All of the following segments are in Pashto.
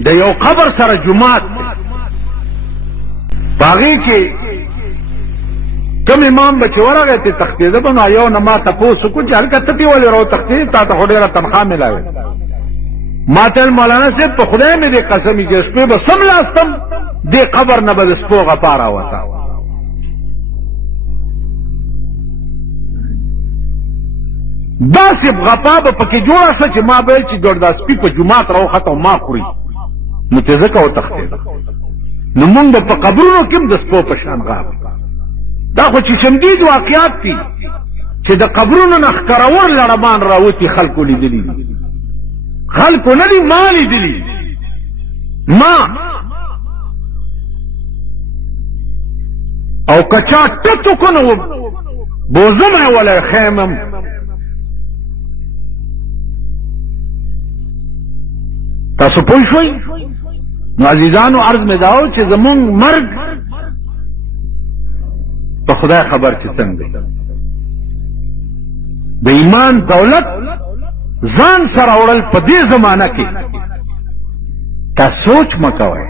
د یو قبر سره جماعت باغی کې کم امام به چې ورغی ته تختیده به نو یو نه ما تپوس وکړو چې هلکه ته پې ولې راو تختیدې تا ته خو ډېره تنخوا میلاوې ما ته مولانا صاحب په خدای مې دې قسمي چې شپې به سملاستم دې قبر نه به د سپو غپا راوته داسې غپا به پکې جوړه شوه چې ما به ویل چې ګوره دا سپي په جومات راوخته او ما خوري نو ته ځکه وتښتېده نو مونږ به په قبرونو کې هم د سپو په شان غاپ دا خو چې شمدید واقعات دي چې د قبرونو نه ښکرور لړمان راوتي خلکو لیدلي دي خلکو نه دي ما لیدلي ما او که چا ټټ وکړو نو بوزمه ولی خیمم تاسو پوه شوئ نو عزیزانو عرض مې داو چې زمونږ مرګ په خدای خبر چې څنګه دی د ایمان دولت ځان سره وړل په دې زمانه کې تا سوچ مه کوئ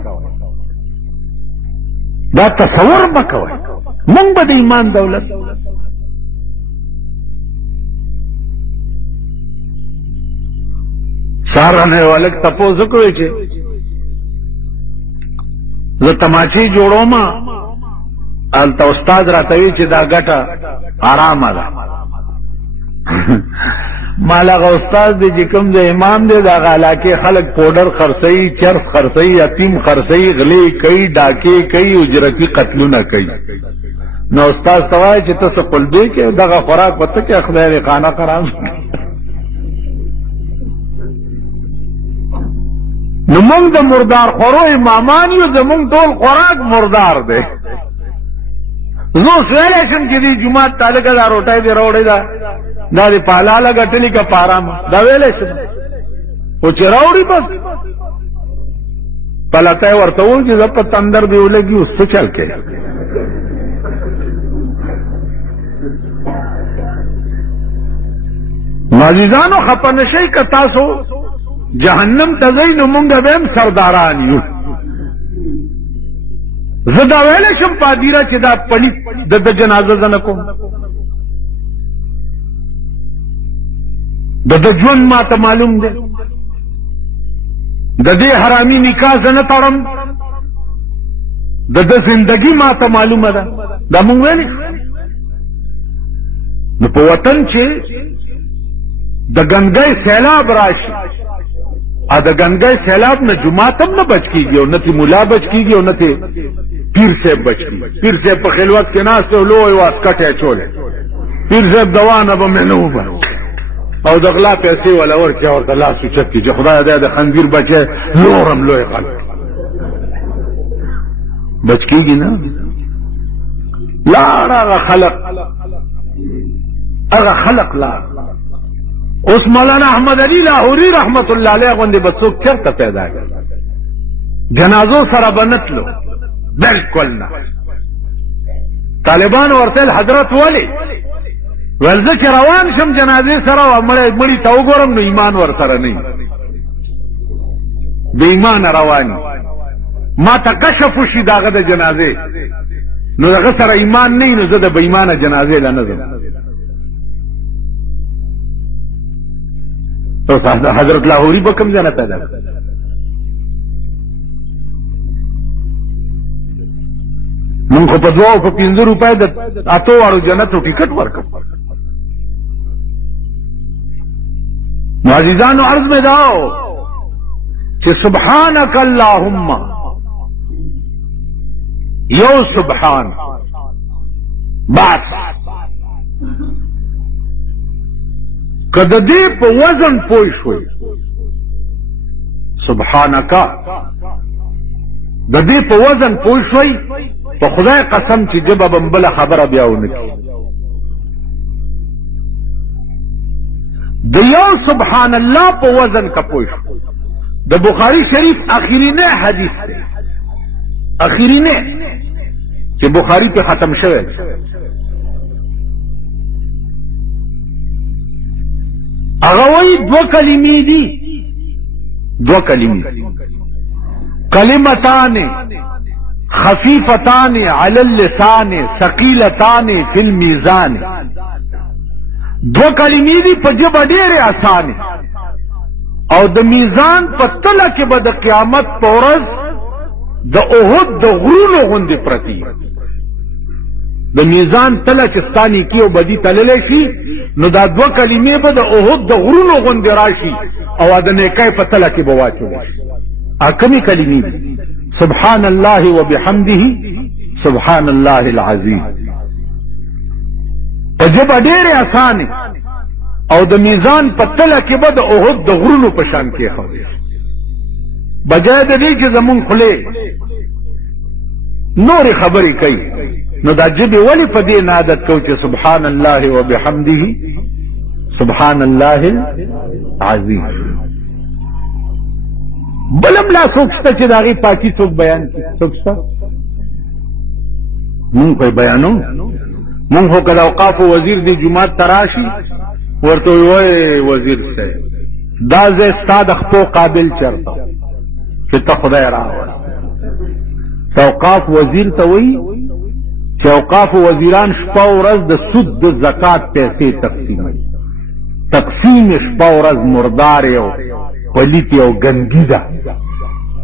دا تصور مه کوئ مونږ به د ایمان دولت سارا یو هلک تپوس وکړی چې زه تماچې جوړوم هلته استاد راته وایي چې دا ګټه حرامه ده مال هغه استاد دی چې کوم د امام دی د هغه علاقې خلک پوډر خرڅوي چرس خرڅوي یتیم خرڅوي غلې کوي ډاکې کوي اجرتي قتلونه کوي نو استاد ته وایي چې ته څه قلبې کې دغه خوراک به ته کې خدای دې خانه خراب نو مونږ د مردار خورو امامان یو زمونږ ټول خوراک مردار دی زه اوس ویلی شم چې دې جومات ته هلکه دا روټۍ دې راوړې ده دا دې په حلاله ګټلي که په حرامه دا ویلی شم خو چې راوړي بس پلته یې ورته وویل چې زه په تندر دې ولګي اوس څه چل کوې عزیزانو خفه نشئ که تاسو جهنم ته ځئ نو مونږ به هم سرداران یو زه دا ویلی شم پادیره چې دا پلیت د جنازه زه نه کوم د ژوند ما ته معلوم دی د دې حرامي نکاح زه نه تړم د زندگی ما ته معلومه ده دا مونږ ویلی نو په وطن چې د ګنګۍ سیلاب راشي ا د ګنګۍ سیلاب نه جماعت هم نه بچ کیږي او نه تی ملا بچ کیږي او نه تی پیر صاحب بچ کیږي پیر صاحب په خلوت کې ناست او لوی واسکټ یې چولې پیر صاحب دوا نه به مې نه وبه او د غلا پیسې ولا ورکړي ورته لاس اوچت کړي چې خدای دې د خنزیر بچی نورم لوی خلک بچ کیږي نه لاړ هغه خلق لاړ اوس مولانا احمد علی لاهوري رحمت الله علیه غوندې به څوک چېرته پیدا کړي جنازو سره به نه تلو بلکل نه طالبانو ورته ویل حضرت ولې ویل زه چې روان شم جنازې سره مړي ته وګورم نو ایمان ورسره نه بې ایمانه روان ما ته کشف وشي د هغه د جنازې نو د هغه سره ایمان نه وي نو زه د بې ایمانه جنازې له نه ځم حضرت لاهوري به کوم ځای نه پیدا مونږ خو په 2 او په 5 روپۍ د 8 واړو جنتو ټیکټ ورکړو نو عزیزانو عرض مې داو چې سبحانك اللهم یو سبحان بس که د دې په وزن پوه شوي سبحانك د دې په وزن پوه شوي په خدای قسم چې جبه به بله خبره بیا ونه کړي د یو سبحان الله په وزن که پوه شو د بخاری شریف اخرینه حدیث دی اخرینه چې بخاری په ختم شوی هغه وایي 2 کلمې دي 2 کلمې کلمتان خفیفتان علی اللسان ثقیلتان فی المیزان. دو کلمې دي په ژبه ډېرې اسانې او د میزان په تله کې به د قیامت په ورځ د احد د غرونو غوندې پرتې. د میزان تله چې ستا نیکي او بدي تللی شي نو دا دوه کلمې به د احد د غرونو غوندې راشي او د نیکۍ په تله کې به واچولی شي. کومې کلمې دي؟ سبحان الله وبحمده سبحان الله العظیم. په ژبه ډېرې اسانې او د میزان په تله کې به د احد د غرونو په شان کېښودی شي. بجای د دې چې زمونږ خولې نورې خبرې کوي نو دا ژبې ولې په دې نه عادت کوو چې سبحان الله وبحمده سبحان الله العظیم. بلم لا څوک شته چې د هغې پاکي څوک بیان کړي؟ څوک شته؟ مونږ خو یې بیانو. مونږ خو که د اوقافو وزیر دې جومات ته راشي ورته وایي وزیر صاحب دا ځای ستا د خپو قابل چېرته چې ته خدای راوست. د اوقاف وزیر ته وایي چې اوقاف وزیران شپه ورځ د سود د زکات پیسې تقسیموي. تقسیم شپه ورځ مردارې او پلیتې او ګندګي ده.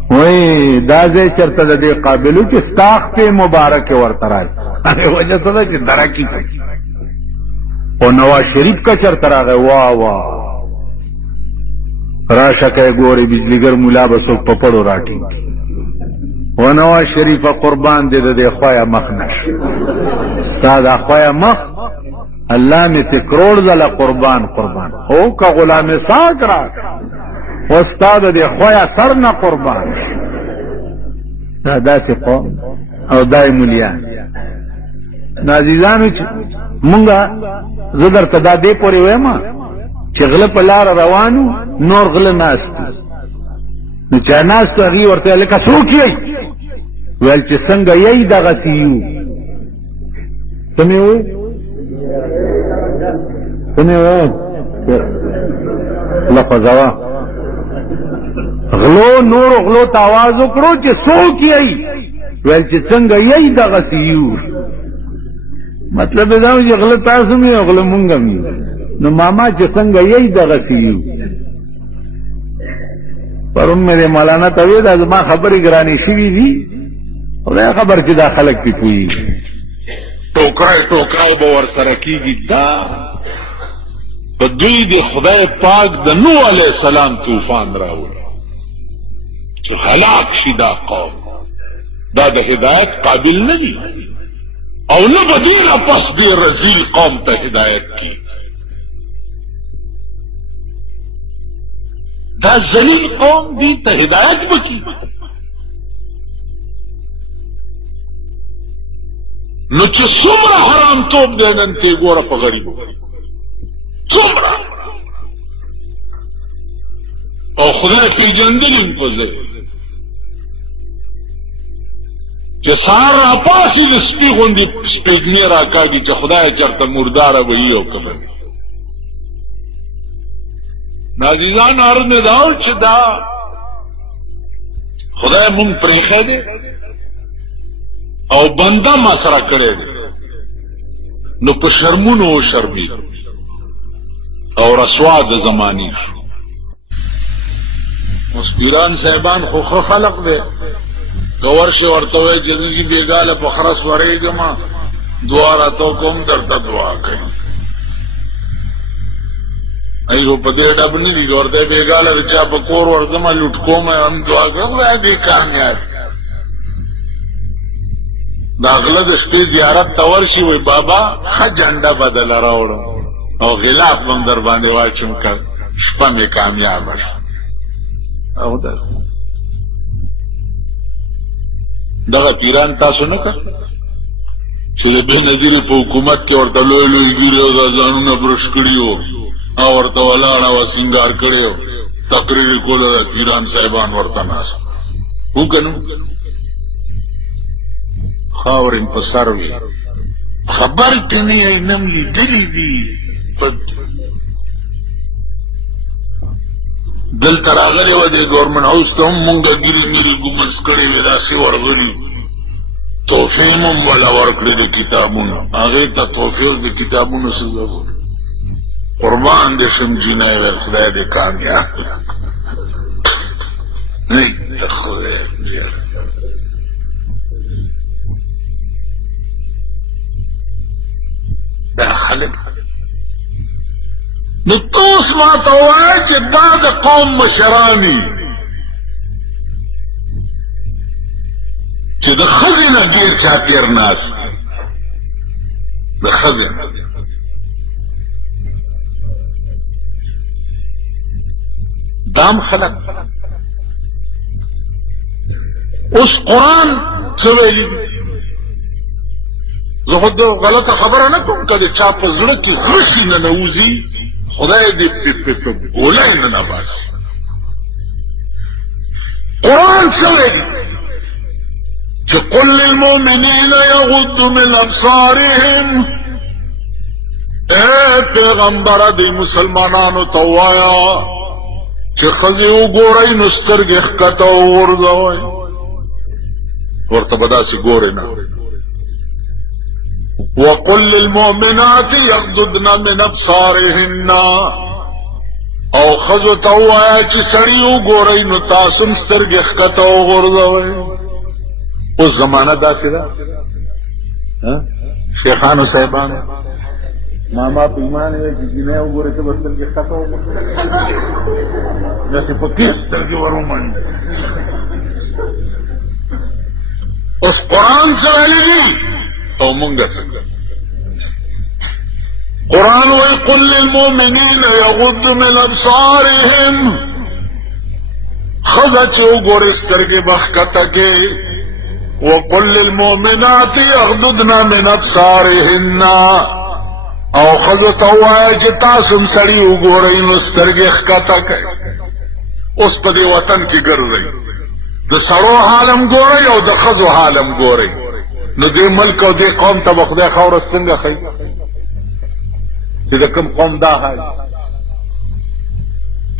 وایي دا ځای چېرته د دې قابلو چې ستا خپې مبارکې ورته راشي. وجه څه ده چې درکې کوي. او نواز شریف که چېرته راغی واه واه راشه که یې ګورې بجلیګر ملا به څوک په پړو راټینګي. و نواز شریفه قربان دې د دې خویه مخ نشي. ستا دا خویه مخ الله مې ته کروڑ ځله قربان قربان او که غلام ساک راشه و ستا د دې خویه سر نه قربان شي. دا داسې قوم او دای مولیان. نو عزیزانو چې مونږه زه درته دا دې پورې وایم چې غله په لاره روانو نور غله ناست نو چا ناست هغې ورته لکه څوک یې ویل چې څنګه یې دغسې یو. څه مې وویل؟ څه مې وویل؟ لفظوه غلو نورو غلو ته آواز وکړو چې څوک یې ویل چې څنګه یې دغسې یو. مطلب دا و چې غله تاسو مې او غله مونږ هم یو. نو ماما چې څنګه یې دغسې یو. پرون مې د مولانا ته ویل دا زما خبرې ګرانې شوي دي خدای خبر چې دا خلک پې پوهېږي. ټوکرای ټوکرای به ورسره کېږي. دا په دوی د خدای پاک د نوح علیه السلام طوفان راوړي چې هلاک شي دا قوم. دا د هدایت قابل نه دي او نه به دې نه پس دې رذیل قوم ته هدایت کی. دا ذلیل قوم دې ته هدایت وکړي. نو چې څومره حرام توب دی نن ته ګوره په غریبو څومره او خدای پېژندل هم په ځای چې سهار راپاڅي د سپي غوندې سپېږمې راکاږي چې خدای چېرته مرداره به وي او که به وي. عزیزان عرض مې دا و چې دا خدای مونږ پرېښی دی او بنده مسره کړی دی نو په شرمونو وشرمېږي او رسوا د زمانې شو. مسپیران صاحبان خو ښه خلق دی که ورشي ورته وایي چې زه چې بېګاله په خرس ورېږم دعا راته کوم درته دعا کوي. ای خو په دې ډب نه دي ورته بېګاله د چا په کور ورځم لوټ کوم هم دعا کوم خدای دې کامیاب. دا غله د شپې زیارت ته ورشي وایي بابا ښه جنډه بدله راوړم او غلاف به م در باندې واچوم که شپه مې کامیابه شي. او داسې دغه پیران تاسو نه که چې د بې نظیرې په حکومت کې ورته لوی لوی ګیرې او دا ځانونه برش کړي وو او ورته ولاړه وه سینګار کړی و تقریر یې کوله د پیران صاحبان ورته ناست وو که نه خاورې م په سر وي خبر ته نه یې نه م لیدلي دي دلته راغلی وه د ګورنمنټ هاوس ته هم مونږ ګیرې میرې ګومس کړې وې داسې ورغلي تحفې هم وله ورکړې د کتابونو هغې ته تحفې اوس د کتابونو څه ضرور قربان دې شم جینۍ وی خدای دې کامیاب نه د خدای دا خلک نو توس ما ته ووایه چې دا د قوم مشراني چې د ښځې نه ډېر چاپېر ناست د ښځې دام خلق اوس قرآن څه ویلي زه خو د غلطه خبره نه کوم که د چا په زړه کې غشي نه نوځي خدای دې په ګولۍ نه نباسي قرآن څه ویلي چې قل للمؤمنین یغضوا من ابصارهم اے پیغمبره دې مسلمانانو ته ووایه چې ښځې وګورئ نو سترګې ښکته وغورځوئ ورته به داسې ګورئ نه وقل للمؤمنات یغضضن من ابصارهن او ښځو ته ووایه چې سړي وګورئ نو تاسو هم سترګې ښکته وغورځوئ اوس زمانه داسې ده شیخانو صاحبانو ماما په ایمان یې چې جنۍ وګورې ته به سترګې ښکته وغورځوئ داسې په کیس سترګې ور ومني اوس قرآن څه ویلي دي او مونږ څنګه قرآن وی قل للمؤمنین یغضوا من ابصارهم ښځه چې وګورې سترګې به ښکته کړي وقل للمؤمنات یغضضن من ابصارهن او ښځو ته ووایه چې تاسو هم سړي وګورئ نو سترګې ښکته کړئ اوس په دې وطن کې ګرځئ د سړو حالم ګورئ او د ښځو حالم ګورئ نو دې ملک او دې قوم ته به خدای خاوره څنګه ښیي چې د کوم قوم دا حال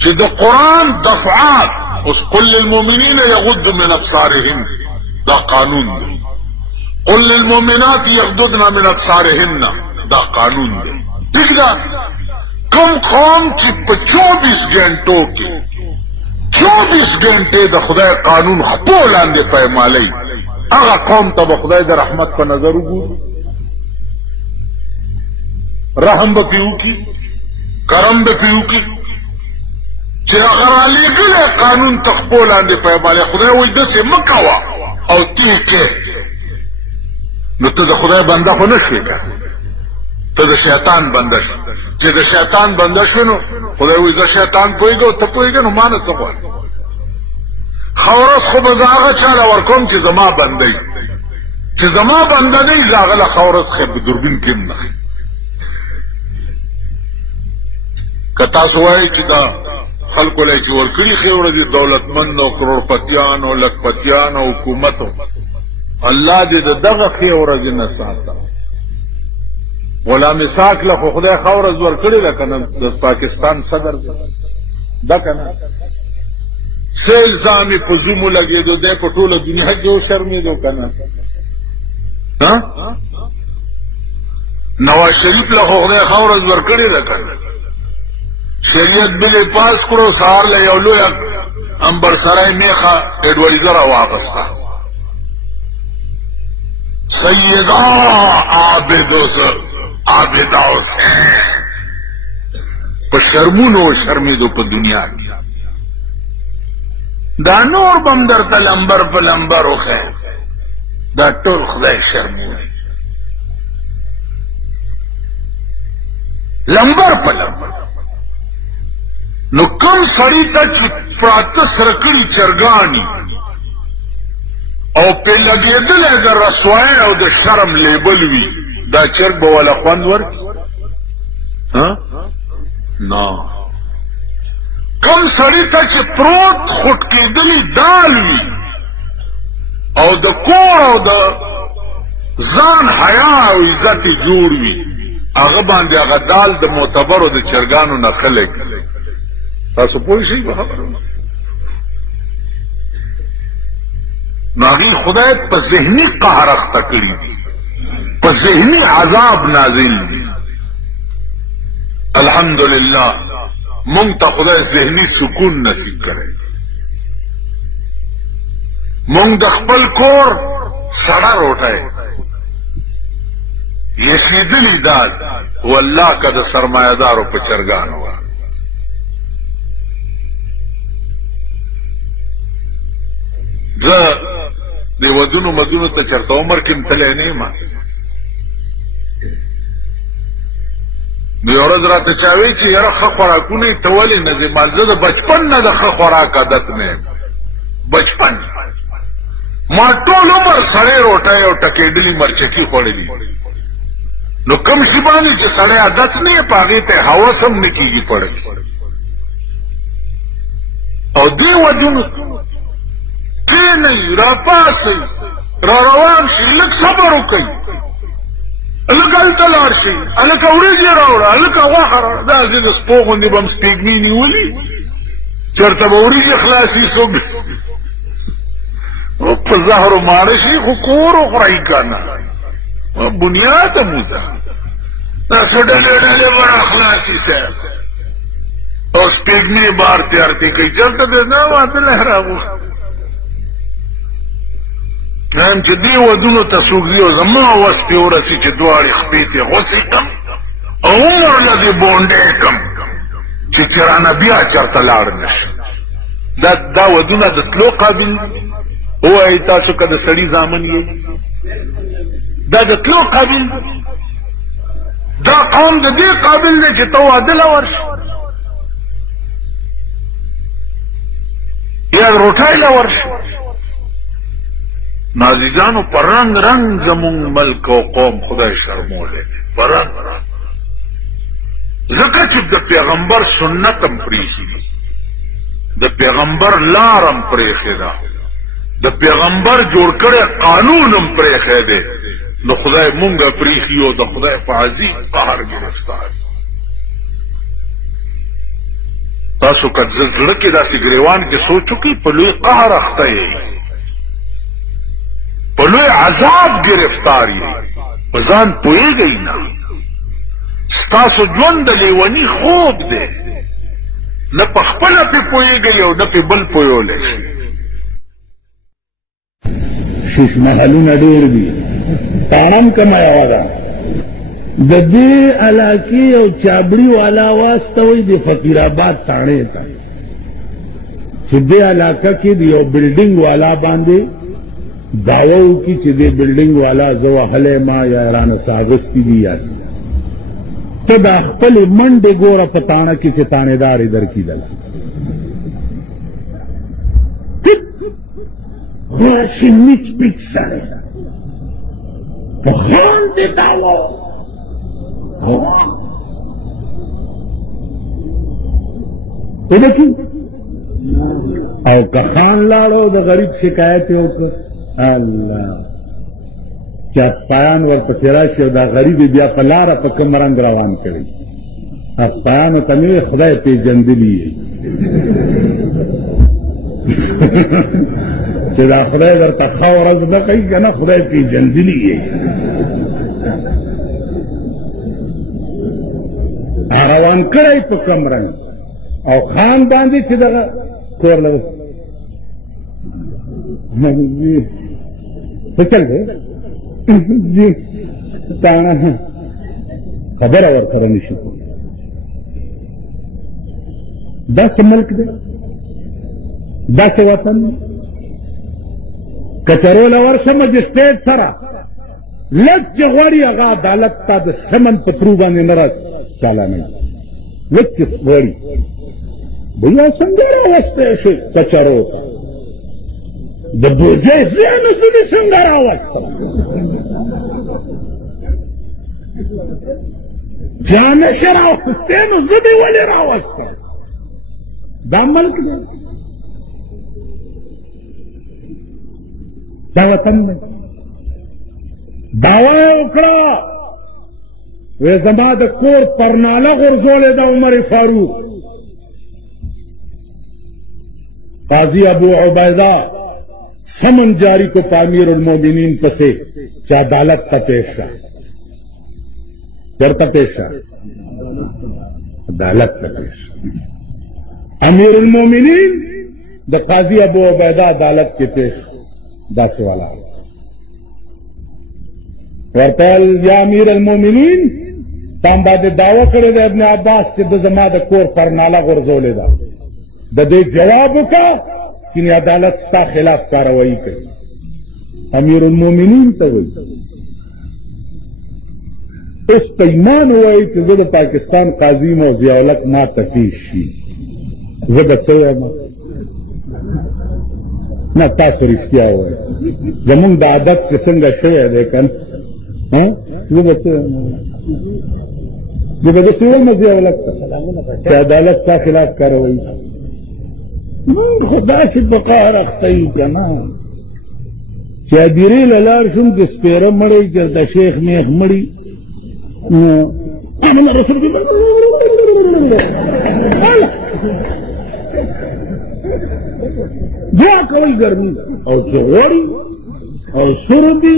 چې د قرآن دفعات اوس قل للمؤمنین یغضوا من ابصارهن دا قانون دی قل للمؤمنات یغضضن من ابصارهن دا قانون دی ٹھیک ده کوم قوم چې په 24 غنټو کې 24 غنټې د خدای قانون حقو لاندې پایمالي هغه قوم ته به خدای د رحمت په نظر وګوري رحم به پې وکړي کرم به پې وکړي چې هغه رالیږلی قانون ته خپو لاندې پایمالي خدای وایي داسې مه کوه او تی کې نو ته د خدای بنده خو نه شوې که ته د شیطان بنده شو چې د شیطان بنده شو نو خدای وایي زه شیطان پوهېږه او ته پوهېږه نو ما نه څه غواړې ښه ورځ خو به زه هغه چاله ورکوم چې زما بنده وي چې زما بنده نه وي زه هغه له ښه ورځ خیر په دوربین کې هم نه ښي که تاسو وایئ چې دا خلکو له چې ورکړي ښې ورځې دولتمند او کروړپتیان او لکپتیان او حکومت الله دې د دغه ښې ورځې نه ساته غلام اسحاق له خو خدای ښه ورځ ورکړې ده که نه د پاکستان صدر ده که نه څه الزام یې په زوم ولګېدو دی په ټوله دنیا کې وشرمېدو که نه نواز شریف له خو خدای ښه ورځ ورکړې ده که نه شریعت بل پاس کړو سهار له یو لوی امبرسرای میخه اډوایزر واغسته سیدا عابدا حسین په شرمونو شرمېدو په دنیا کې دا نور بم درته لمبر په لمبر وخی دا ټول خدای شرموي لمبر په لمبر نو کم سړی ته چې پراته سره کړي چرګاني او پې لګېدلی د رسوایۍ او د شرم لیبل وي دا چرګ به والا خوند ورکړي نه کم سړی ته چې پروت خوټ کېدلی دال وي او د کور او د ځان حیا او عزت یې جوړ وي هغه باندې هغه دال د معتبرو د چرګانو نه خلک تاسو پوه شئ په خبره نو هغې خدای په ذهني قهر اخته کړي دي په ذهني عذاب نازل دي الحمدلله مونږ ته خدای ذهني سکون نصیب کړی مونږ د خپل کور سړه روټۍ یسیدلی داد والله که د سرمایهدارو په چرګانو وه زه د ودونو مدونو ته چېرته عمر کې م تلی نه یم نو یو ورځ راته چا وایي چې یاره ښه خوراکونه یې ته ولې نه ځې ما زه د بچپن نه د ښه خوراک عادت نه یم بچپن ما ټول عمر سړی روټۍ او ټکېدلي مرچکي خوړلي نو کم شي باندې چې سړی عادت نه یې په هغې ته هوس هم نه کېږي خوړل او دې ودونو کېنئ راپاسئ را روان شي لږ صبر وکئ هلکه هلته لاړ شئ هلکه وریجې راوړه هلکه غوښه راوړه داسې د سپو غوندې به م سپېږمې نیولي چېرته به وریجې خلاصي څوک په زهرو ماړه شي خو کور وخورئ که نه بنیاد موزه داسې ډلې ډلې به را خلاصي صاحب او سپېږمې بار تیارتې کوي چېرته دی نه واده له راغوښت نن چې دې ودونو ته څوک ځي او زما وس پې ورسي چې دواړې خپې تې غوڅې کړم او عمر له دې بونډې کړم چې رانه بیا چېرته لاړ نه شي دا ودونه د تلو قابل ووایئ تاسو که د سړي زامن یې دا د تلو قابل دا قوم د دې قابل دی چې ته واده له ورشي یا روټۍ له ورشي نازیجانو پر رنگ رنگ زمون ملک او قوم خدای شرمولی پر رنگ رنگ ځکه چې د پیغمبر سنت هم پریښي دي د پیغمبر لار هم پریښې ده د پیغمبر جوړ کړی قانون هم پریښی دی نو خدای مونږه پریښي او د خدای په عظیم قهر ګرفتار تاسو که زړه کې داسې ګریوان کې سوچ وکړئ په لوی قهر اخته یې په لوی عذاب گرفتار یې په ځان پوهېږئ نه ستاسو ژوند د لیوني خوب دی نه په خپله پې پوهېږئ او نه پې بل پوهولی شي شیش محلونه ډېر دي تاڼم کمه یوه ده د دې علاقې یو چابړي والا واستوئ د فقیرآباد تاڼې ته چې دې علاقه کې د یو بلډینګ والا باندې دعوه وکړي چې دې بلډینګ والا زه وهلی ما یا رانه څه اغوستي دي یا څه ته دا خپلې منډې ګوره په تاڼه کې چې تاڼېدارې در کېدله راشي میچ پیچ سړی په خان دې دعوه وبکي او که خان لاړو د غریب شکایت یې وکړ الله چې اسپایان ورپسې راشي او دا غریب یې بیا په لاره په کوم رنګ روان کړي اسپایانو ته مې ویل خدای پېژندلي یې چې دا خدای درته ښه ورځ نه کوي که نه خدای پېژندلي یې روان کړی په کوم رنګ او خان باندې چې دغه کور لګ څه چل دی جی تاڼه خبره ورسره نشي داسې ملک دی داسې وطن دی کچرو له ورشه مجسټریټ سره لږ چې غواړي هغه عدالت ته د سمن په ترو باندې نه را چالانوي لږ چې غواړي بیا څنګه راوستی شي کچرو ته د بوجۍ زیانو زه دې څنګه راوستم چا نشي راوستی نو زه دې ولې راوستم دا ملک دی دا وطن دی دعوه یې وکړه وی زما د کور پرناله غورځولې ده عمر فاروق قاضی ابو عبیدہ समन जारी को अमीर उल-मोमिनीन पसे चा अदालत का पेशा कर का पेशा अदालत का पेशा अमीर उल-मोमिनीन द काजी अबू उबैदा अदालत के पेश दासे वाला वरतल या अमीर उल-मोमिनीन तांबा दे दावा करे दे अपने अब्बास के द जमा द कोर पर नाला गुरजोले दा द दे जवाब का कि अदालत का खिलाफ कार्रवाई करी अमीर उल-मोमिनीन तो वही इस पैमान हुआ कि जब पाकिस्तान काजी में जियालक ना तफीशी जब से ना तासरिफ किया हुआ है जमुन दादत किस्म का शे है लेकिन जो बजे सिविल में जियालक का अदालत का खिलाफ कार्रवाई खुदा से बका रखता ही क्या ना क्या दिरे ललार शुम के स्पेरा मड़ी करता शेख मेख मड़ी रसूल की क्या कवल गर्मी और चौड़ी और सुरबी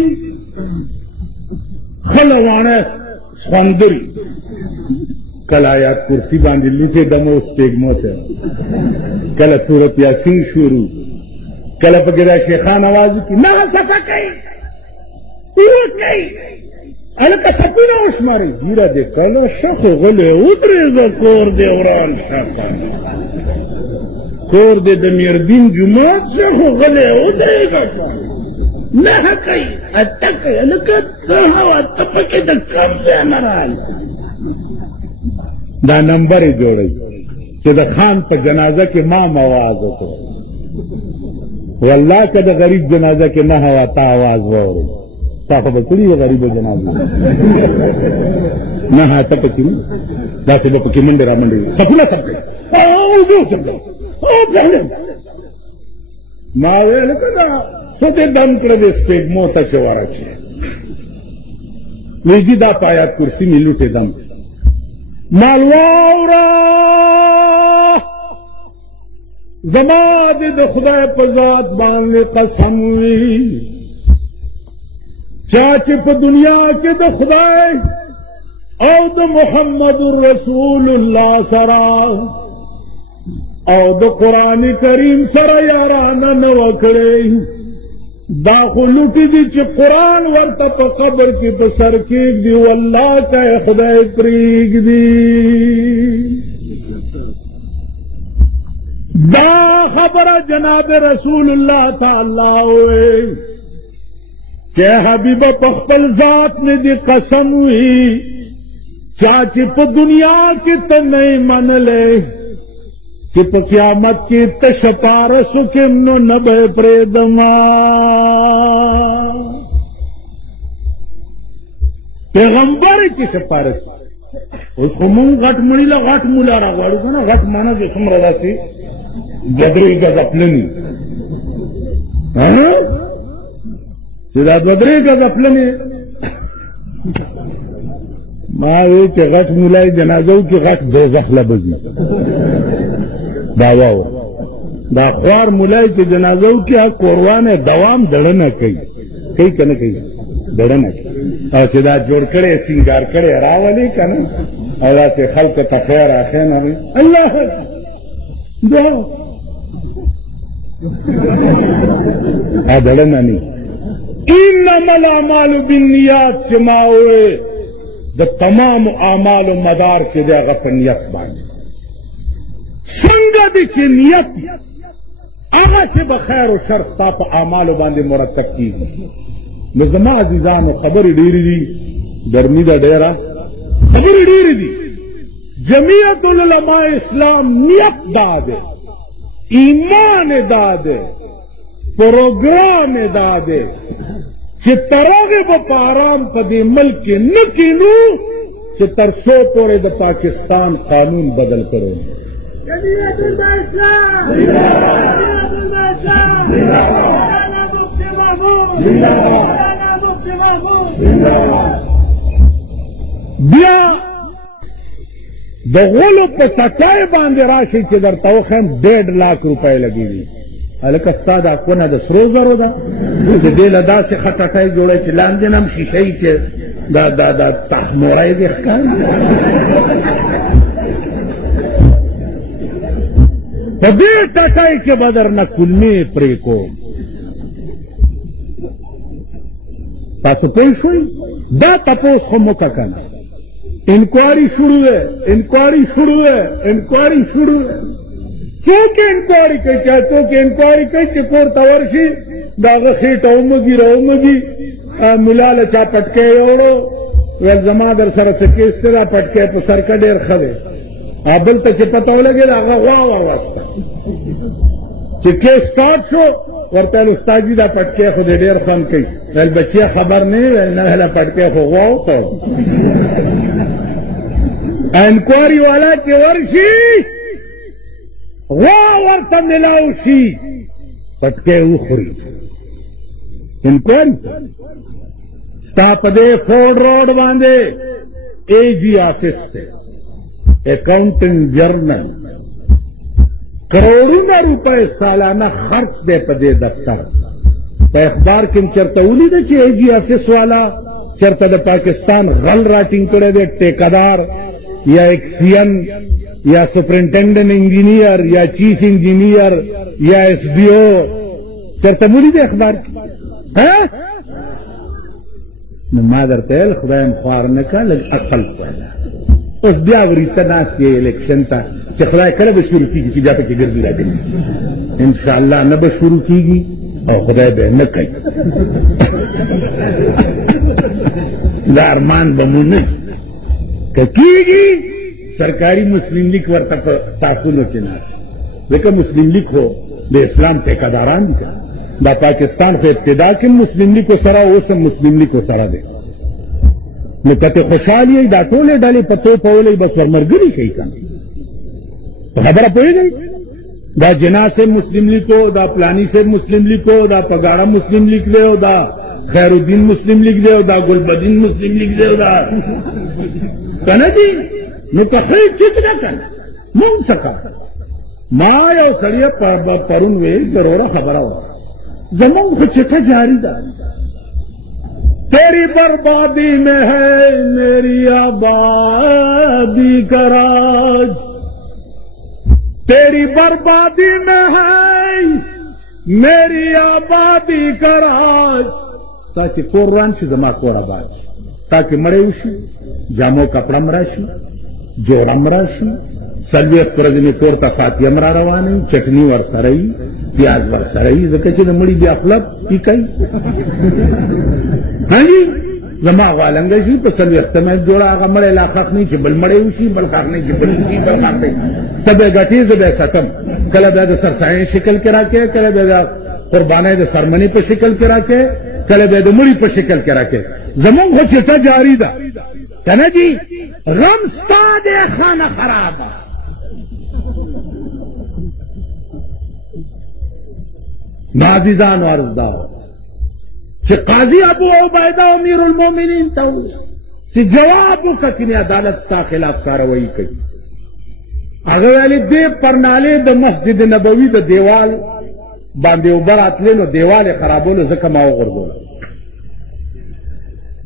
खलवाना सौंदरी कल आयात कुर्सी बांधिली थे दमो स्टेगमो थे कल सूरत यासीन शुरू कल पगेरा शेखान आवाज की ना सका कहीं अल का सपना उस्मारी जीरा दे कल शख गले उतरेगा कोर दे उरान शाखा कोर दे दमीर दिन जुमात शख गले उतरेगा ना कहीं अटक अलग हवा तपके तो कम से हमारा दा नंबर ही जोड़े कि द खान पर जनाजा के माम आवाज हो वल्लाह का द गरीब जनाजा के ना हवा ता आवाज हो ताको बकड़ी है गरीब जनाजा ना हाथ पकी दासे बपकी मंदिरा मंदिर सपना सबके ओ जो चलो ओ पहले मावेल कदा सोते दम प्रदेश पे मोता चवारा छे वेजी दा पाया कुर्सी मिलूटे दम मालवावरा जमाद द खुदा पजात बांधने कसम हुई चाचे प दुनिया के द खुदा और द मोहम्मद रसूलुल्लाह सरा और द कुरान करीम सरा याराना न वकड़े दाखो लुटी दी च कुरान वर्ता प कब्र की प सर कीक दी अल्लाह का खुदा प्रीक दी दा खबर जनाब रसूलुल्लाह ताला हुए के हबीब पख्पल जात ने दी कसम हुई चाची प दुनिया की त नहीं मन ले कि प क़यामत की त शपारस के नो नबे प्रेदमा पैगंबर की सिफारिश उसको मुंह घट मुड़ीला घट मुलारा गाड़ू का ना घट माना जो सुन रहा थी बदरी का गपलनी सीधा बदरी का गपलनी माँ वे घट मुलाई जनाजों की घट दो जखला बजी दावा हो दाख्वार मुलाई के जनाजों की कोरवान दवाम दड़ना कई कन कई दड़ना और सीधा जोड़ करे सिंगार करे रावली का ना और से खल के तफेर आखे ना अल्लाह दो दड़ना नहीं इन्नमल अमालु बिन्नियात जमाओए द तमाम अमाल मदार के देगा पर नियत बांध संगत की नियत आगा से बखैर और शर ताप अमाल बांधे मुरतब की निजमा अजीजान खबर डीरी दी गर्मी का डेरा खबर डीरी दी जमीयतुल उलमा इस्लाम नियत दादे ईमान दादे प्रोग्राम दादे कि तरोगे वो पाराम पदी मल्क के न कीनू कि तरसो तोड़े द पाकिस्तान कानून बदल करो बिया दगोलो पे तकाए बांधे राशि के दर तोखें 1.5 लाख रुपए लगेगी هلکه ستا دا کونه د سرو زرو ده د دې له داسې خټکۍ جوړی چې لاندې نه هم شیشه یي چې دا تحموری دې ښکاري په دې ټټۍ کې به درنه کلمې پرې کوم تاسو پوه شوئ دا تپوس خو مو که که نه انکواری شروع ہے انکواری شروع ہے انکواری شروع ہے څوک انکواری کوي چا څوک انکواری کوي چې کور ته ورشي د هغه خېټه ومږي راومږي ملا له چا پټکی یوړو ویل زما در سره څه کیس دی دا پټکی په سر کې ډېر ښه دی او بل ته چې پته ولګېد هغه غوا واوسته چې کیس سټارټ شو ورته ویل استاد جي دا پټکی خو دې ډېر خوند کوي ویل بچیه خبر نه وی ویل نه هله پټکی خو غوا وکړو انکواری والا چې ورشي غوا ورته ملاو شي پټکی وخوري انکواری ستا په دې فورډ روډ باندې اے جی آفس دی اکاؤنٹنٹ جرنل کروڑونه روپے سالانه خرچ دی په دې دفتر په اخبار کې چرته ولیده چې اے جی آفس والا چرته د پاکستان غل راټینګ کړی دی ټیکادار یا ایکسین یا سپرنٹینڈنٹ انجینئر یا چیف انجینئر یا ایس بی او چرته ولیده اخبار کې نو ما درته ویل خدای خوار نه کړه لږ عقل پیدا اوس بیا وریته ناست یې الیکشن ته چې خدای کله به شروع کېږي چې بیا پکې ګرځي راګرځي انشاءالله نه به شروع کېږي او خدای به نه کوي دا ارمان به مو نه که کېږي سرکاري مسلم لیگ ورته په ساکونو کې ناست ځکه مسلم لیگ خو د اسلام ټیکاداران دي دا پاکستان خو ابتدا کې مسلم لیگ سره اوس هم مسلم لیگ سره دی نو که ته خوشحال یې دا ټولې ډلې په تو پولې بس ورمرګري کوي که نه په خبره پوهېږئ دا جناح صاحب مسلم لیگ ہو دا پلانی صاحب مسلم لیگ ہو دا پگاڑا مسلم لیگ دے ہو دا خیر الدین مسلم لیگ دے ہو دا گلبدین مسلم لیگ دے ہو دا کنا جی نو تخیل چیت نہ کنا مونگ سکا ما یو سڑیا پرون وی ضرورا خبرہ ہو زمان خچکا جاری دا تیری بربادی میں ہے میری آبادی کا راج تیری بربادی میں ہے میری آبادی کا راج تاکہ قرآن شي زما کور آباد تاکہ مړی وشي جامو کپڑم راشي جوړم راشي څلوېښت ورځې مې کور ته فاتحه را روانوي چټني ورسره وي پیاز ورسره وي ځکه چې د مړي بیا خوله پیکوي هانجي زما غوالنګه شي په څلوېښتمه یې جوړه هغه مړی لا ښخ نه چې بل مړی وشي بل ښخ نه چې بل وشي بل ښخ نه ته به یې ګټې زه به یې ساتم کله به یې د سرسایې شکل کې راکې کله به یې د قربانۍ د سرمنې په شکل کې راکې کله به یې د مړي په شکل کې راکې زمونږ خو چټه جاري ده که نه جي غم ستا دی خانه خرابه نو عزیزانو عرضدار چې قاضي ابو عبیده امیر المؤمنین ته چې جواب وکړه چې عدالت ستا خلاف کاروایی کوي هغه ویلې دې پرنالې د مسجد نبوي د دیوال باندې اوبه راتلې نو دیوال یې خرابولو ځکه ما وغورځوله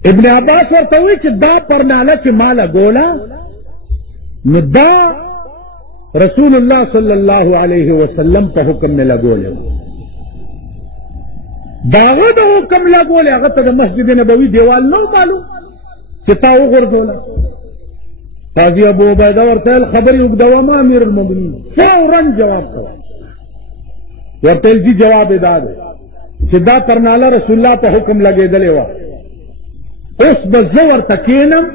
ابن عباس ورته وایي چې دا پرناله چې ما لګوله نو دا رسول الله صلی الله علیه وسلم په حکم مې لګولې داغه د حکم لګولې هغه ته د مسجد نبوي دیوال نو معلوم چې تا وغورځوله قاضي ابو عبیده ورته ویل خبرې اوږدوه ما امیر المؤمنین فورا جواب کوه ورته ویل جي جواب یې دا دی چې دا پرناله رسول الله په حکم لګېدلې وه اوس به زه ورته کښېنم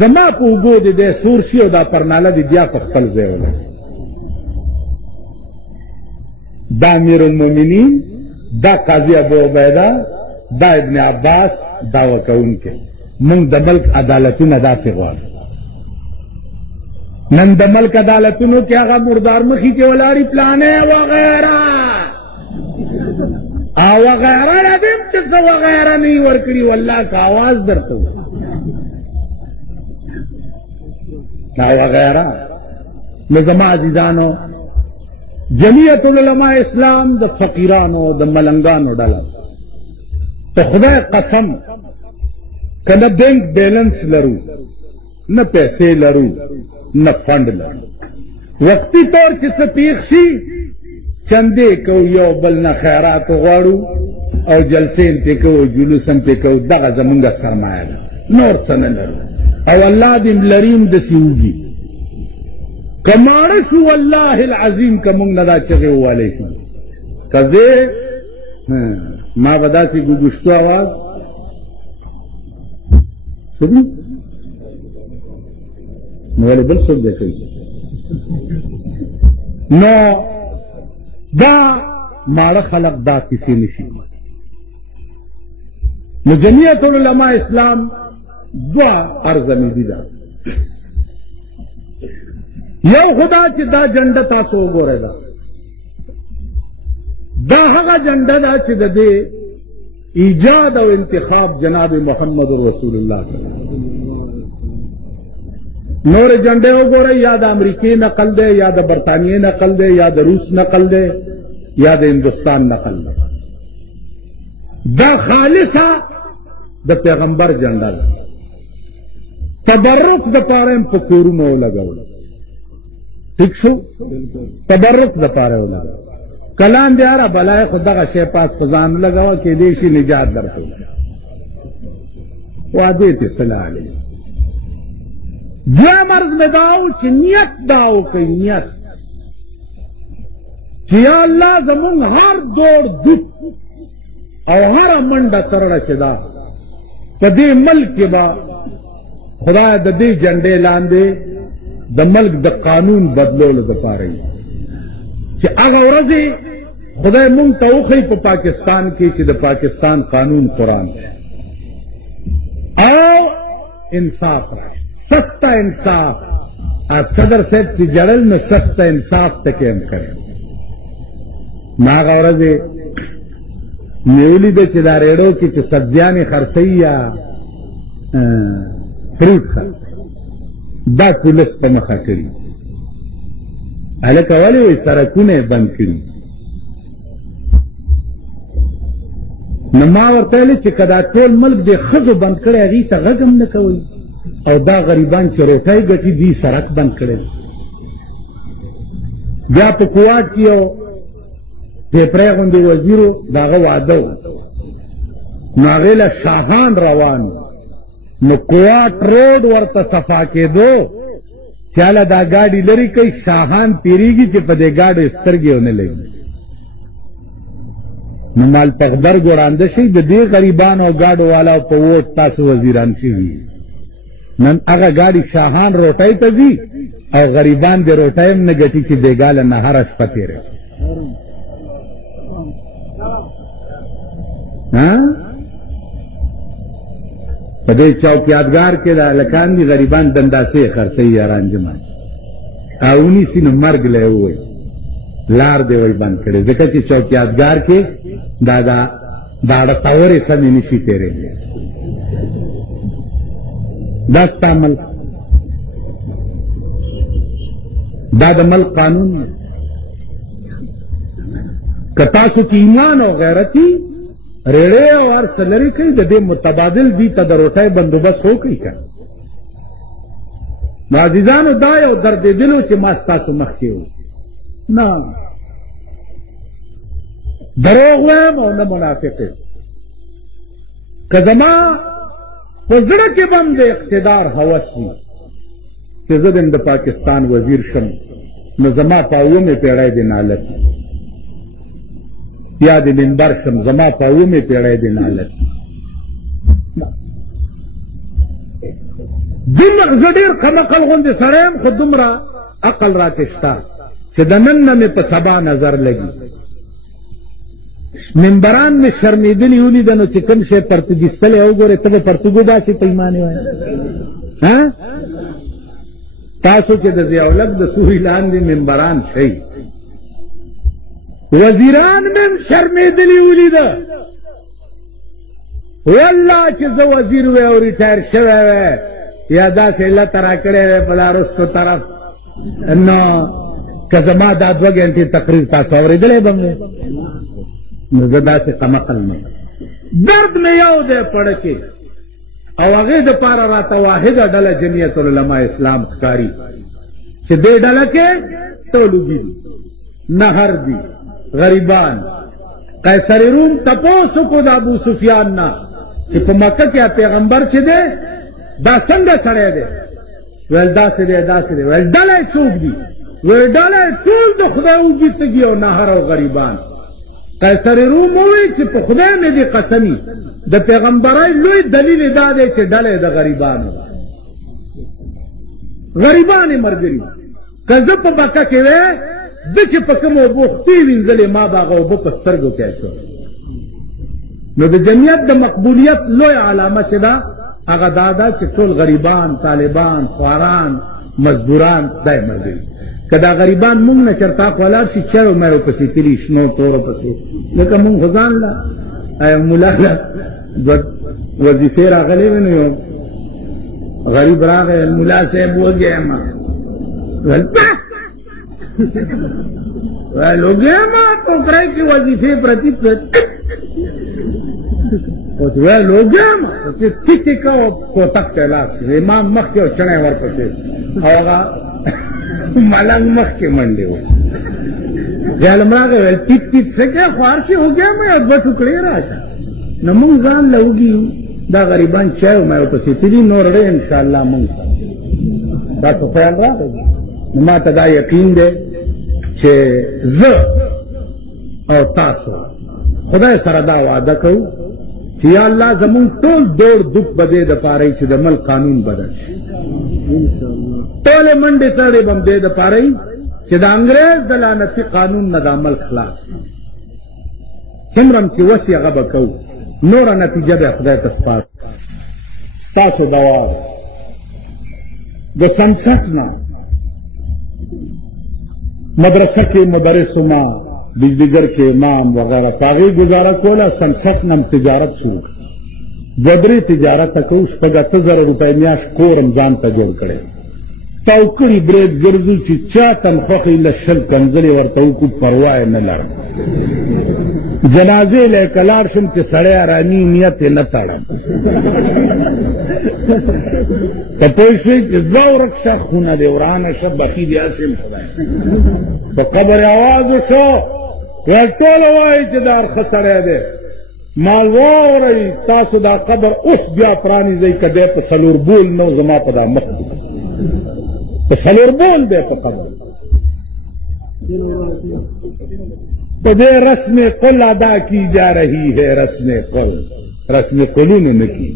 زما په اوږو دې دی سور شي او دا پرناله دې بیا په خپل ځای ولګي دا امیر المؤمنین دا قاضی ابو عبیده دا ابن عباس دعوه کوونکي موږ د ملک عدالتونه داسې غواړو نن د ملک عدالتونو کې هغه مردار مخي کې ولاړې پلانې وغیره او وغیره لدیم چې څه وغیره نه یې ورکړي والله که آواز درته او وغیره نو زما عزیزانو جمعیت العلماء اسلام د فقیرانو د ملنګانو ډله په خدای قسم که نه بینک بیلنس لرو نه پیسې لرو نه فنډ لرو وقتی طور چې څه پیښ شي چندې کوو یو بل نه خیرات غواړو او جلسې پې کوو جلوس هم پې کوو دغه زمونږ سرمایه ده نور څه نه لرو او الله دې لریم داسې وږي که ماړه شو والله العظیم که مونږ نه دا چغې ووالی شو که زه ما به داسې ګوګوشتو اواز څه دي نو ولې بل څوک دی کوي نو دا ماړه خلق دا کیسې نشي نو جمعیت العلماء اسلام دوه ارزمیدي ده یو خدا چې دا جنډه تاسو وګورئ دا هغه جنډه ده چې د دې ایجاد او انتخاب جناب محمد رسول الله نور جنډې وګورئ یا د امریکې نقل دی یا د برطانیې نقل دی یا د روس نقل دی یا د هندوستان نقل دی دا خالصه د پیغمبر جنډه ده تبرک د پاره هم په کورونو ولګول ٹھیک شو تبرک د پاره ولګول کلام دی اره بلای خو دغه شی پاس په ځان لګاوه کې دې شي نجات درکوي وعدې ته صلی علیه دویم عرض میں داو چې نیت داو کوي نیت چې یا الله زمونږ هر دوړ دود او هره منډه ترړه چې دا په دې ملک کې به خدای د دې جنډې لاندې د ملک د قانون بدلولو دپاره چې هغه ورځې خدای مونږ ته وښیي په پاکستان کې چې د پاکستان قانون قرآن دی او انصاف راشي سستا انصاف صدر صاحب چې جړل نو سستا انصاف تکې هم کړی ما هغه ورځې مې ولیده چې دا ریډو کې چې سبزیانې خرڅوي یا فروټ خرڅوي دا پولیس په مخه کړي هلکه ولې وایي سړکونه یې بند کړي نو ما ورته ویلې چې که دا ټول ملک دې ښځو بند کړی هغې ته غږ هم نه کوئ او دا غریبان چې روټۍ ګټي دي سړک بند کړی بیا په کوواټ کې یو پیپری غوندې وزیرو د هغه واده و نو هغې له شاهان روان نو کوواټ روډ ورته صفا کېدو چې هله دا ګاډي لرې کوي شاهان تېرېږي چې په دې ګاډو سترګې ونه لګي نو مالتقدر ګوړانده شي د دې غریبانو او ګاډو والاو په ووټ تاسو وزیران شوي نن هغه ګاډي شاهان روټۍ ته ځي او غریبان د روټۍ هم نه ګټي چې بېګاله نهاره شپه تېره په دې چوکیادګار کې د هلکان دي غریبان دنداسې خرڅوي یاران جمع او ونیسي نو مرګ له یې ووایي لار دې وایي بند کړی ځکه چې چوکیادګار کې دا ډتورې سمې نشي تېرېدلی دا ستا ملک دا د ملک قانون دی که تاسو کې ایمان او غیرتي ریړې او هر څه لرې کوي د دې متبادل دي ته د روټۍ بندوبست وکړئ که نو عزیزانو دا یو دردېدلو چې ما ستاسو مخکې و نه دروغ وایم او نه منافق یم که زما په زړه کې به هم د اقتدار هوس وي چې زه د پاکستان وزیر شم نو زما په اومې پیړۍ د نالت یا د منبر شم زما په اومې پیړۍ د نالت زه ډېر کمعقل غوندې سړی یم خو دومره عقل راکې شته چې د نن نه مې په سبا نظر لګي منبران مې شرمېدلي ولیده نو چې کوم شی پرتګیستلی وګورې ته به پرتګو باسې په ایمانې وایې تاسو چې د ضیاءالحق د سوري لاندې منبران شئ وزیران مې هم شرمېدلي ولیده والله چې زه وزیر وی او ریټایر شوی وی یا داسې لته را کړی وی په دا رستو طرف نو که زما دا 2 غنټې تقریر تاسو اورېدلی به مې نو زه داسې قمقل نه درد مې یو دی پړه کې او هغې دپاره راته واحده ډله جمعیت العلماء اسلام ښکاري چې دې ډله کې ټولوګي دي نهر دي غریبان قیصر روم تپوس کو د ابو سفیان نه چې په مکه کې پیغمبر چې دی دا څنګه سړی دی ویل داسې دی داسې دی ویل ډله یې څوک دي ویل ډله یې ټول د خدای وجود تږي او نهر او غریبان قیصر روم ووایي چې په خدای مې دې قسمي د پیغمبرۍ لوی دلیل دا دی چې ډله یې د غریبانو غریبان یې ملګري که زه په مکه کې وی ده چې په کوم اوبو خپې وینځلې ما به هغه اوبه په سترګو کې اچولې نو د جمعیت د مقبولیت لوی علامه چې ده هغه دا ده چې ټول غریبان طالبان خواران مزدوران دا یې ملګري که دا غریبان مونږ نه چرتاق ولاړ شي چایو میو پسې تلي شنو تورو پسې لکه مونږ خو ځان له ملا له وظیفې راغلې وې نو غریب راغی ملا صاحب وږی یم ویل وږی یم ټوکرۍ کې وظیفې پرتې اوس ویل وږی یم چې ټیکې کا او کوتک ته لاس امام مخکې او چڼی ورپسې او هغه ملنګ مخکې منډې و ظالم راغی ویل ټیک ټیک څه کوې خوار شي وږی یم یا 2 ټوکړې راشه نو مونږ ځان له وږي دا غریبان چایو میو پسې تلي نور دی انشاءالله مونږ دا څه خیال راغی نو ما ته دا یقین دی چې زه او تاسو خدای سره دا وعده کوو چې یا الله زمونږ ټول دوړ دوک به دې دپاره چې د ملک قانون بدل شي ټولې منډې تړې به م دې دپاره چې د انګریز د لعنتي قانون نه دا ملک خلاص څومره م چې وس یې هغه به کوو نوره نتیجه به خدای ته سپارو ستاسو دوا ده د سنسټ نه مدرسه کې مدرس ما بجلیګر کې امام وغیرہ په هغې ګزاره کوله سنسټ نه تجارت شروع 2-3 تجارت کوو 8,000 روپۍ میاشت کور م ځان ته جوړ کړی تاو کړي برید ګرځو چې چا تنخوا خو یې له 10 کنځلې ورته وکړو پروا یې نه لرم جنازې له که لاړ شم چې سړی ارامي نیت یې نه تړم که پوه شوې چې ځه ورک شه خونه دې ورانه شه بخي دې هسې م خدای په قبر یې اواز وشو ویل ټوله وایي چې دا ښه سړی دی مال واورئ تاسو دا قبر اوس بیا پرانیزئ که دی په 4 بول نو زما په دا مخ په 4 بول دی په قبر تو دے رسم قل ادا کی جا رہی ہے رسم قلوں نے نہ کی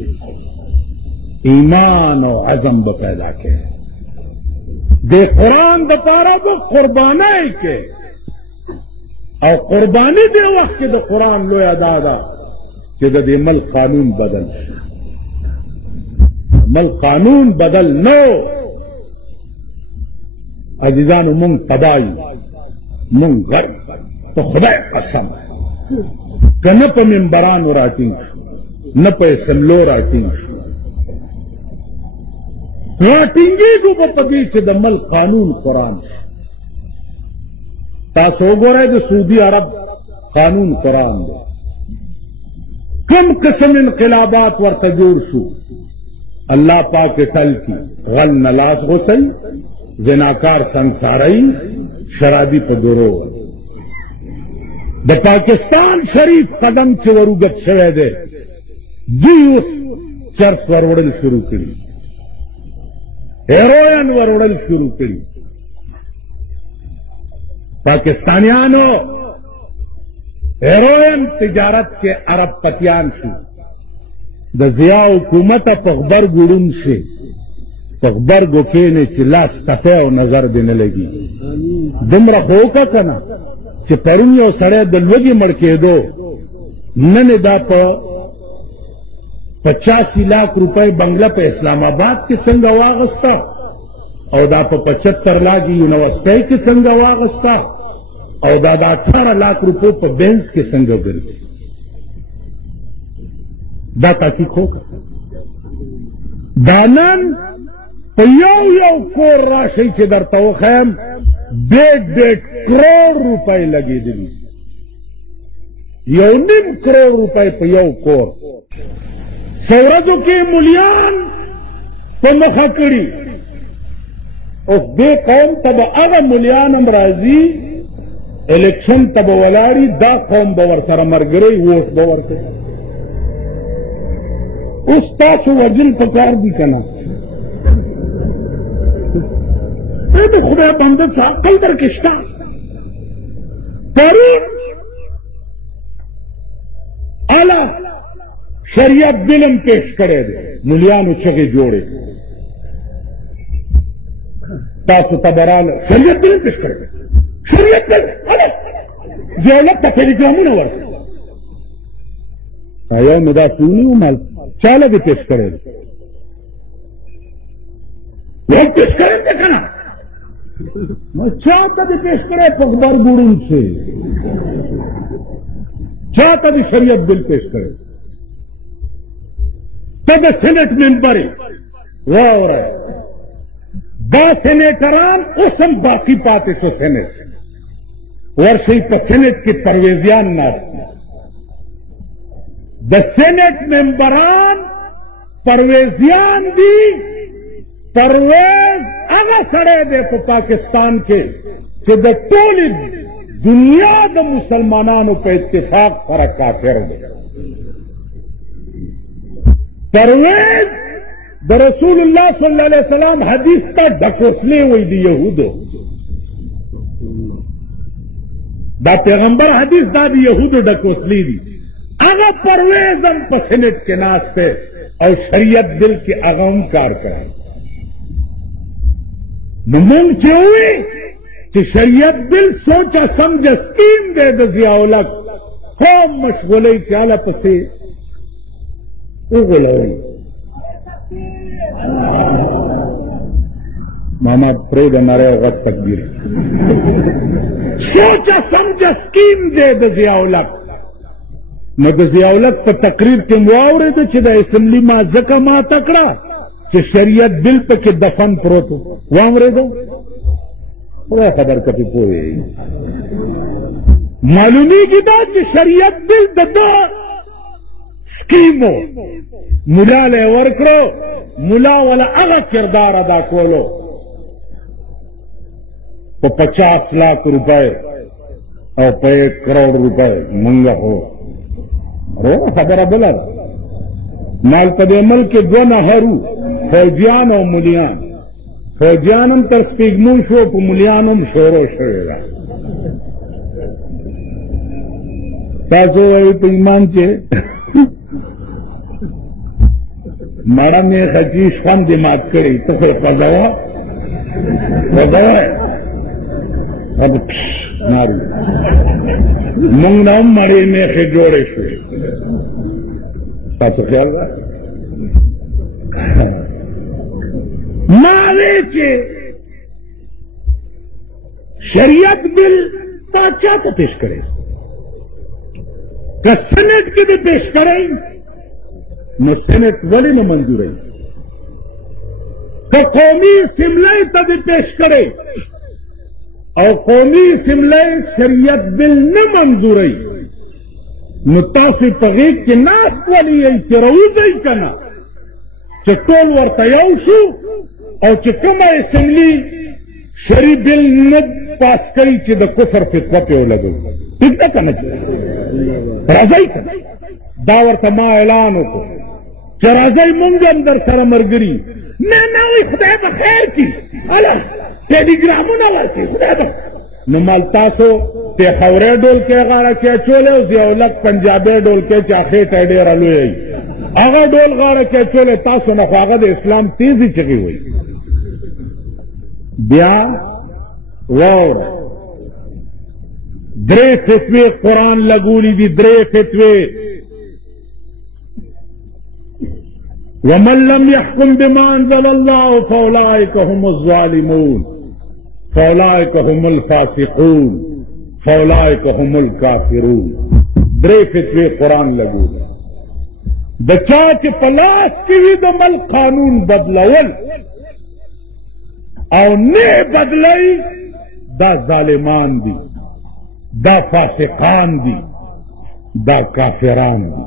ایمان و عزم پیدا کے دے قرآن دپارا وہ قربانی کے اور قربانی دے وقت کے دے قرآن لو ادا کہ دے ملک قانون بدل ملک قانون بدل نو عزیزان منگ تبائی منگ غر تو خدای قسم که نه په منبرانو راټینګ شو نه په اسمبلو راټینګ شو راټینګېږو به په دې چې د ملک قانون قرآن شي تاسو وګورئ د سعودي عرب قانون قرآن دی کم قسم انقلابات ورته جوړ شو الله پاک ټل کی غل نلاس غسل زناکار سنگسارئی شرابی په درو د پاکستان شریف قدم چې وروګت شوی دی دوی اوس چرس وروړل شروع کړي هیروین وروړل شروع کړي پاکستانیانو هیروین تجارت کې عرب پتیان شو د ضیاء حکومت په غبرګ وړون شي په غبرګو کښېنې چې لاس تپی او نظر دې نه لګي دومره خو وکړه که نه چې پرون یو سړی د لوږې مړ کېدو نن یې دا په 85 लाख روپۍ بنګله په اسلام آباد کې څنګه واغسته او دا په 75 लाख یونیورسټۍ کې څنګه واغسته او دا د 18 लाख روپو په بینز کې څنګه ګرځي دا تحقیق وکړه دا نن په یو کور راشئ چې درته وښیم 1.5 کروڑ روپے لګېدلي 1.5 کروڑ روپے په یو کور ورځو کې ملیان په مخه کړي اوس دې قوم ته به هغه ملیان هم راځي الیکشن ته به ولاړي دا قوم به ورسره ملګری ووټ به ورکوي اوس تاسو وژل پکار دي که نه د خدای بنده څه عقل درکې شته پرون اعلی شریعت بلم پیش کړی دی ملیانو چغې جوړې تاسو ته به راله شریعت بلم پیش کړی دی شریعت بل دولت ته ټلیګرامونه ورکړي یو نو داسې ونیو مال چاله دې پیش کړی دی یو پیش کړی دی که نه نو چا ته دې پیش کړی په غبرګوړون چې چا ته دې شریعت بل پیش کړی ته د سینټ ممبر یې واوره دا سینیټران اوس هم باقي پاتې شو سینټ ورشئ په سینټ کې پرویزیان ناست د سینټ ممبران پرویزیان دي پرویز هغه سړی دی په پاکستان کې چې د ټولې دنیا د مسلمانانو په اتفاق سره کافر دی پرویز د رسول الله صلی الله علیه وسلم حدیث ته ډکوسلې وایي د یهودو دا پیغمبر حدیث دا د یهودو ډکوسلې دي هغه پرویز هم په سینټ کې ناست دی او شریعت بل کې هغه هم کار کوي نو مونږ چې ووایي چې شریعت بل سوچه سمجه سکیم دی د ضیاءالحق قوم مشغولۍ چې هله پسې وغولوئ محمد پرېږده نری غټ تکبیر سوچه سمجه سکیم دی د ضیاءالحق نو د ضیاءالحق په تقریر کې مو واورېده چې د اسمبلي ما ځکه ماته کړه چې شریعت بل پکې دفن پروت و واورېده خدای خبر که پې پوهېږي معلومیږي دا چې شریعت بل د ده سکیمو ملا له ورکړو ملا ولا هغه کردار ادا کولو په 50 لاکھ روپے او په 1 کروڑ روپے منګه هو اره خبره بله ده مال په دې ملک کې 2 نهرو فوجیان او ملیان فوجیان هم تر سپېږمۍ شو په ملیان هم شروع شوې ده تاسو وایئ په ایمان چې مړه مې خچیش خم دې مات کړی ته خو یې قضوه نارو مونږ نه هم مړې میخې جوړې شوې تاسو خیال ده ما وی چې شریعت بل تا چا ته پیش کړی که سینټ کې دې پیش کړی نو سینټ ولې نه منظوروي که قومي اسمبلۍ ته دې پیش کړی او قومي اسمبلۍ شریعت بل نه منظوروي نو تاسو په غېږ کې ناست ولې یئ چې راوځئ که نه چې ټول ورته یو شو او چې کومه اسمبلي شرعي بل نه پاس کوي چې د کفر فتوه پې ولګوي ټیک ده که نه راځئ که دا ورته ما اعلان وکړو چې راځئ مونږ هم در سره ملګري نه نه وایي خدای به خیر کړي هله ټیلیګرامونه ورکړي خدای به نو مال تاسو پېښورۍ ډولکۍ غاړه کې اچولی او ضیاءالحق پنجابۍ ډولکۍ چې خېټه یې ډېره لویه وي هغه ډول غاړه کې اچولی تاسو نه خو هغه د اسلام تیزې چغې وایي بیا واوره 3 فتوې قرآن لګولي دي 3 فتوې ومن لم يحكم بما انزل الله فاولئك هم الظالمون فاولئك هم الفاسقون فاولئك هم الكافرون 3 فتوې قرآن لګولي د چا چې په لاس کې وي د ملک قانون بدلول او نه بدلوي دا ظالمان دي، دا فاسقان دي، دا کافران دي.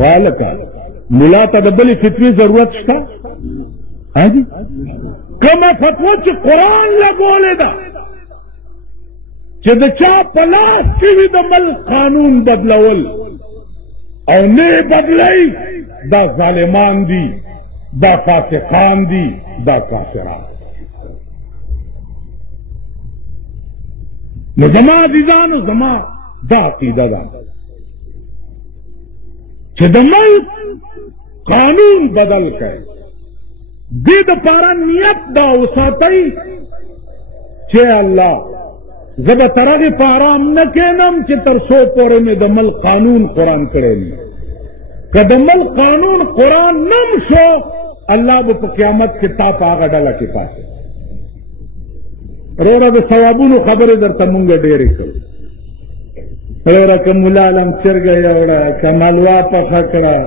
والکه ملا ته د بلې فتوی ضرورت شته؟ ها جی کومه فتوا چې قرآن لګولې ده چې د چا په لاس کې وي د ملک قانون بدلول او نه بدلی، دا ظالمان دي، دا فاسقان دي، دا کافران. نو زما عزیزانو زما دا عقیده ده چې د ملک قانون بدل کړي، دې دپاره نیت دا وساتئ چې الله زه به تر هغې په ارام نه کښېنم چې تر څو پورې مې د ملک قانون قرآن کړی وي. که د ملک قانون قرآن نم شو، الله به په قیامت کې تا په هغه ډله کې پاسي. وروره د ثوابونو خبرې درته مونږ ډېرې کوو. وروره که ملا لم چرګه یوړه، که ملوا پخه کړه،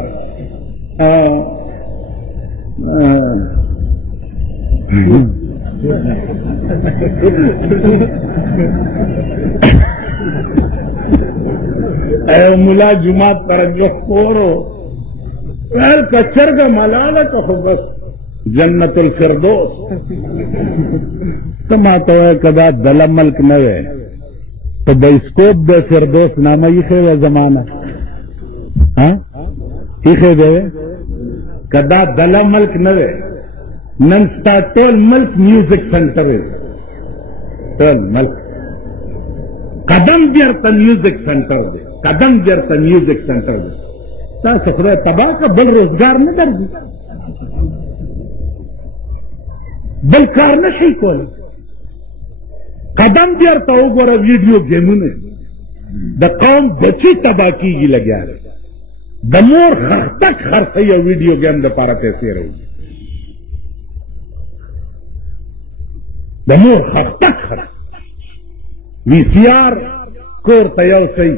او ملا جماعت سره جوړو ویل که چرګه ملاله که خو بس جنت الفردوس. ته ما ته وایه که دا دله ملک نه وی په بایسکوپ د فردوس نامه ایښې وه زمانه ایښې به وی که دا دله ملک نه وی نن ستا ټول ملک میوزک سنټر دی، ټول ملک قدم بیرته میوزک سنټر دی، قدم بیرته میوزک سنټر دی. تاسو خدای تباه کړه، بل روزګار نه درځي، بل کار نه شي کولی. قدم بیرته وګوره ویډیو ګیمونه د قوم بچي تباه کېږي لګیا دی، د مور خښتک خرڅوي او ویډیو ګیم دپاره پیسې راوځي، د مور خښتک خرڅ. وی سی آر کور ته یو سی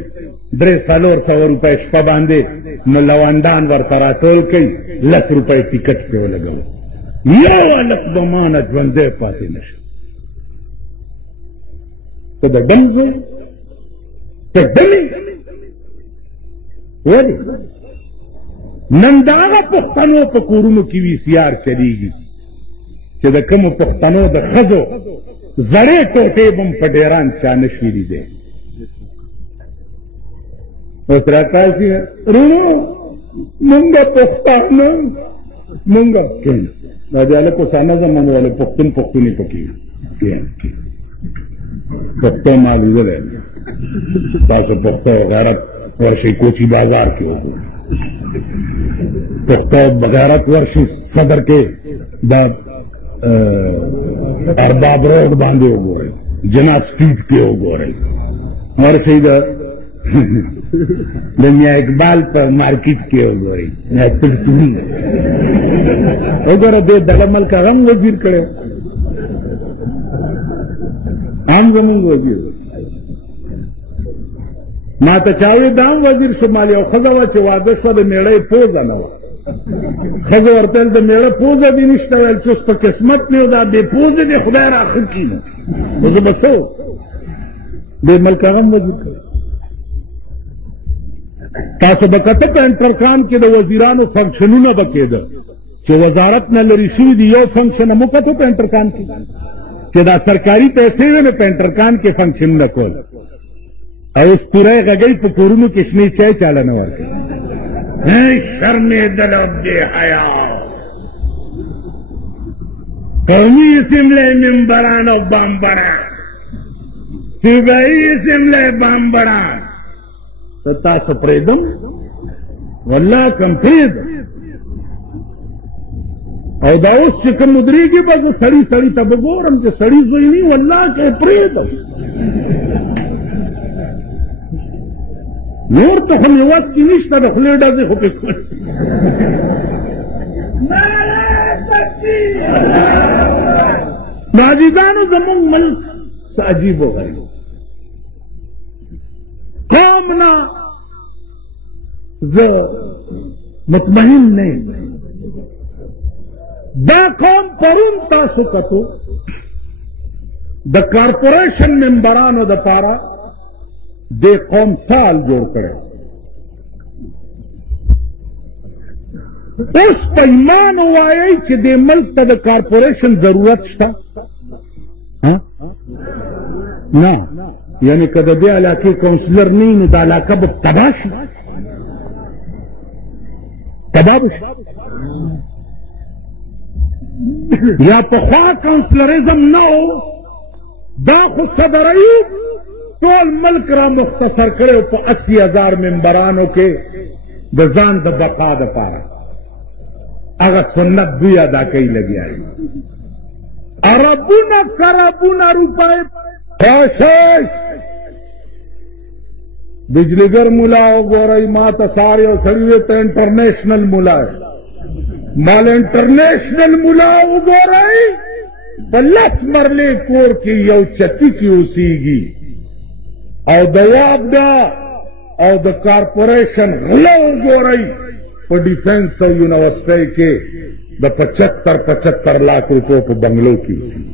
300-400 روپۍ شپه باندې نو لونډان ورته راټول کوي، 10 روپۍ ټیکټ پرې ولګوي. یو هلک به مانه ژوندی پاتې نه شي. ته د ډم ځای ته ډمې ولې نن د هغه پښتنو په کورونو کې وي سی آر چلېږي چې د کومو پښتنو د ښځو زړې ټوټې به م په ډیران چا نه شي لیدی. اوس راکاسي رونو مونږه پښتانه مونږه کښېنه دا د هلک اوس نه زمانه والے پښتون پښتونې پکې کښېنه پښتو ما لیدلی تاسو پښتو غیرت ورشئ کوچي بازار کې وګورئ، پښتو غیرت ورشئ صدر کې دا ارباب روډ باندې وګورئ، جنا سټریټ کې وګورئ، ورشئ د میا اقبال په مارکیټ کې وګورئ، وګوره دې دغه ملک هغه هم وزیر کړی، هم زمونږ وزیر. ما ته چا وی دا هم وزیر شمال یو ښځه وه چې واده شوه د مېړۍ پوزه نه وه، ښځه ورته ویل د مېړه پوزه دې نشته، ویل چې اوس په قسمت مې و دا بې پوزې دې خدای را ښه کړي نو زه به څه دې ملک هغه هم وزیر کړی. تاسو به کته په انټرکام کې د وزیرانو فنکشنونه به کېده چې وزارت نه لرې شوي دي، یو فنکشن مو کته په انټرکام کې چې دا سرکاري پیسې وې نو په انټرکام کې فنکشنونه کول، او اوس پوره یې غږی په کورونو کې شنې چای چاله نه ورکوي. شرمېدله بې حیا قومي اسمبلی ممبران او بامبران، صوبایي اسمبلی بامبران، ته تاسو پرېږدم والله کم پرېږدم. او دا اوس چې کوم ودرېږي به زه سړي سړي ته به ګورم چې سړي زوی نه والله که یې پرېږدم. نور ته خو مې وس کې نشته، د خولې ډزې خو پې د عزیزانو زمونږ ملک څه عجیب و غریب قوم نه زه مطمئن نه یم، دا قوم پرون تاسو کتو د کارپوریشن ممبرانو د پاره د قوم سال جوړ کړي اوس په ایمان وایي چې د ملک ته د کارپوریشن ضرورت شته نه یعنی که د دې علاقې کونسلر نه وي نو د علاقه به تباه شي تباه به شي یا پخوا کونسلریزم نه و دا خو صدر ایوب ټول ملک را مختصر کړی په 80,000 ممبرانو کې د ځان د بقا دپاره هغه سنت دوی ادا کوي لګیا دي اربونه کربونه روپۍ راشئ بجلیګر ملا وګورئ ما ته سار یو سړي وی ته انټرنیشنل ملا مال انټرنیشنل ملا وګورئ په 10 مرلې کور کې یو چتی کې اوسېږي او د یاد ده او د کارپوریشن غله وګورئ په ډیفنس یونیورسټۍ کې د 75 لاکھ روپو په بنگلو کې اوسېږي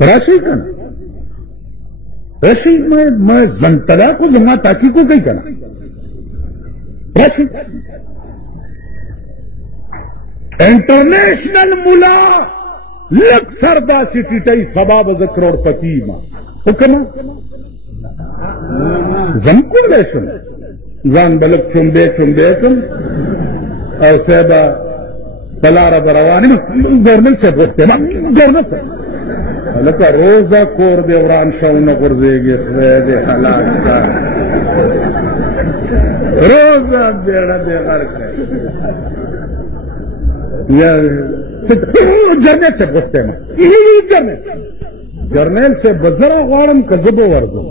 راشئ که نه راشئ میں زنتلا کو زما تحقیق کو کئی کرنا راشئ انٹرنیشنل ملا لگ سردا سی ٹیٹائی سباب ز کروڑپتی ما حکم زمکن لیشن زان بلک چنبے کم اور صحبہ پلارا بروانی گورنمنٹ سے پوچھتے گورنمنٹ سے لکه روزه کور دې وران شو نه غورځېږي خدای دې هلاک کړه روزه بیړه دې غرق کړه یا جرنیل سے پوچھتے ہیں جرنیل سے بزرا غواړم که زه به ورځم